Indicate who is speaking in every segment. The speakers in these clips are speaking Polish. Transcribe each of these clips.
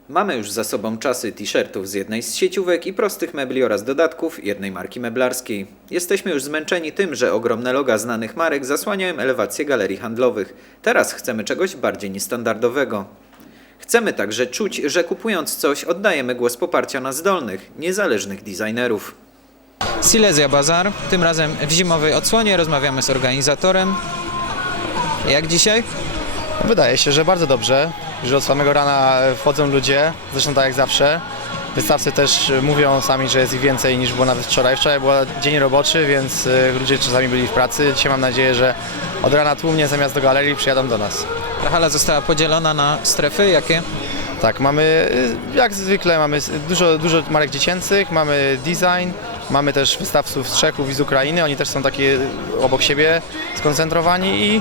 Speaker 1: Mamy już za sobą czasy t-shirtów z jednej z sieciówek i prostych mebli oraz dodatków jednej marki meblarskiej. Jesteśmy już zmęczeni tym, że ogromne loga znanych marek zasłaniają elewację galerii handlowych. Teraz chcemy czegoś bardziej niestandardowego. Chcemy także czuć, że kupując coś oddajemy głos poparcia na zdolnych, niezależnych designerów.
Speaker 2: Silesia Bazar, tym razem w zimowej odsłonie rozmawiamy z organizatorem. Jak dzisiaj?
Speaker 3: Wydaje się, że bardzo dobrze, że od samego rana wchodzą ludzie, zresztą tak jak zawsze. Wystawcy też mówią sami, że jest ich więcej niż było nawet wczoraj. Wczoraj był dzień roboczy, więc ludzie czasami byli w pracy. Dzisiaj mam nadzieję, że od rana tłumnie zamiast do galerii przyjadą do nas.
Speaker 2: Ta hala została podzielona na strefy, jakie?
Speaker 3: Tak, mamy jak zwykle mamy dużo marek dziecięcych, mamy design, mamy też wystawców z Czechów i z Ukrainy, oni też są takie obok siebie skoncentrowani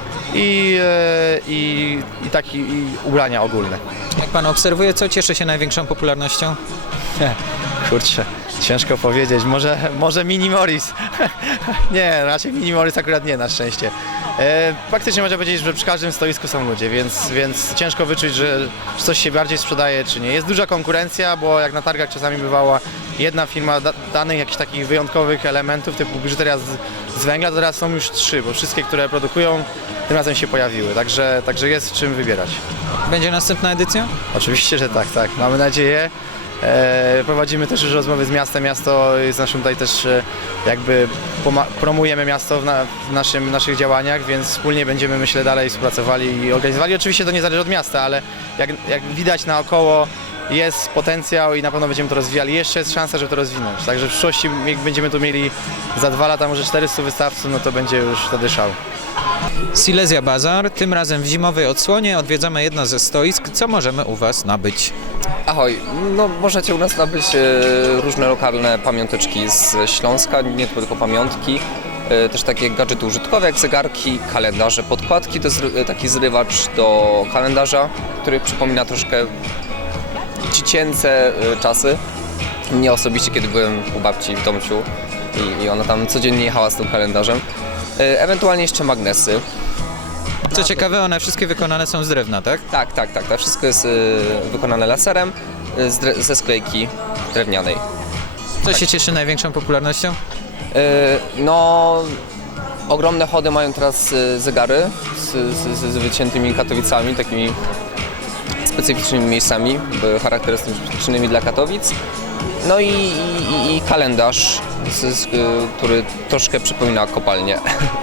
Speaker 3: i ubrania ogólne.
Speaker 2: Jak pan obserwuje, co cieszy się największą popularnością?
Speaker 3: Kurczę, ciężko powiedzieć, może Mini Morris. Nie, raczej Mini Morris akurat nie, na szczęście. Faktycznie można powiedzieć, że przy każdym stoisku są ludzie, więc ciężko wyczuć, że coś się bardziej sprzedaje czy nie. Jest duża konkurencja, bo jak na targach czasami bywała jedna firma danych jakichś takich wyjątkowych elementów typu biżuteria z węgla, to teraz są już 3, bo wszystkie, które produkują, tym razem się pojawiły, także jest w czym wybierać.
Speaker 2: Będzie następna edycja?
Speaker 3: Oczywiście, że tak, mamy nadzieję. Prowadzimy też już rozmowy z miastem, miasto jest naszym tutaj też jakby promujemy miasto w naszych działaniach, więc wspólnie będziemy, myślę, dalej współpracowali i organizowali. Oczywiście to nie zależy od miasta, ale jak widać naokoło jest potencjał i na pewno będziemy to rozwijali. Jeszcze jest szansa, żeby to rozwinąć. Także w przyszłości, jak będziemy tu mieli za 2 lata może 400 wystawców, no to będzie już wtedy szał.
Speaker 2: Silesia Bazar, tym razem w zimowej odsłonie odwiedzamy jedno ze stoisk. Co możemy u was nabyć?
Speaker 4: Ahoj, no możecie u nas nabyć różne lokalne pamiąteczki z Śląska, nie tylko pamiątki, też takie gadżety użytkowe jak zegarki, kalendarze, podkładki, to jest taki zrywacz do kalendarza, który przypomina troszkę dziecięce czasy. Mnie osobiście, kiedy byłem u babci w Tomciu i ona tam codziennie jechała z tym kalendarzem. Ewentualnie jeszcze magnesy.
Speaker 2: Co ciekawe, one wszystkie wykonane są z drewna, tak?
Speaker 4: Tak. Wszystko jest wykonane laserem ze sklejki drewnianej.
Speaker 2: Co się cieszy największą popularnością?
Speaker 4: No, ogromne chody mają teraz zegary z wyciętymi Katowicami, takimi specyficznymi miejscami, charakterystycznymi dla Katowic. No i kalendarz, który troszkę przypomina kopalnię.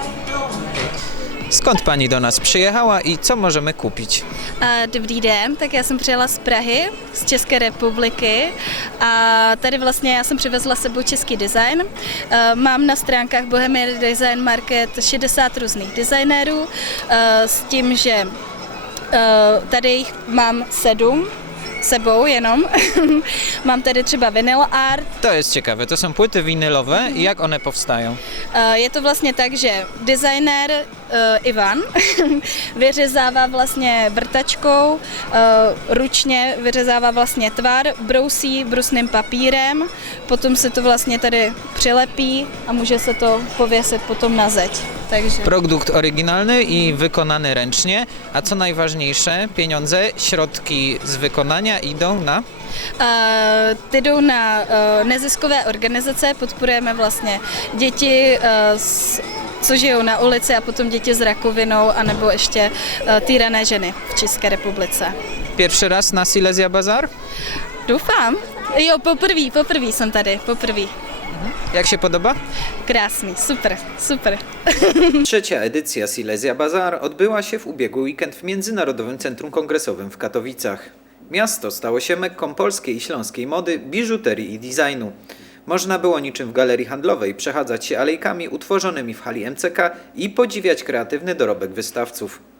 Speaker 2: Skąd pani do nas przyjechała i co możemy kupić?
Speaker 5: Dobrý den, tak já jsem přijela z Prahy, z České republiky a tady vlastně já jsem přivezla s sebou český design. Mám na stránkách Bohemia Design Market 60 různých designérů s tím, že tady jich mám 7 sebou jenom. Mám tady třeba vinyl art.
Speaker 2: To jest ciekawe, to są płyty winylowe i jak one powstają?
Speaker 5: Je to vlastně tak, že designér Ivan vyřezává vlastně vrtačkou, ručně vyřezává vlastně tvar, brousí brusným papírem, potom se to vlastně tady přilepí a může se to pověsit potom na zeď. Takže.
Speaker 2: Produkt oryginalny i wykonany ręcznie, a co najważniejsze, pieniądze, środki z wykonania idą na?
Speaker 5: Ty jdou na neziskové organizace, podporujeme vlastně děti, co žijou na ulici a potom děti s rakovinou anebo ještě týrané ženy v České republice.
Speaker 2: Pierwszy raz na Silesia Bazar?
Speaker 5: Doufám. Jo, poprvé jsem tady, poprvé.
Speaker 2: Jak się podoba?
Speaker 5: Krásný, super.
Speaker 1: Trzecia edycja Silesia Bazar odbyła się w ubiegły weekend w Międzynarodowym Centrum Kongresowym w Katowicach. Miasto stało się mekką polskiej i śląskiej mody, biżuterii i designu. Można było niczym w galerii handlowej przechadzać się alejkami utworzonymi w hali MCK i podziwiać kreatywny dorobek wystawców.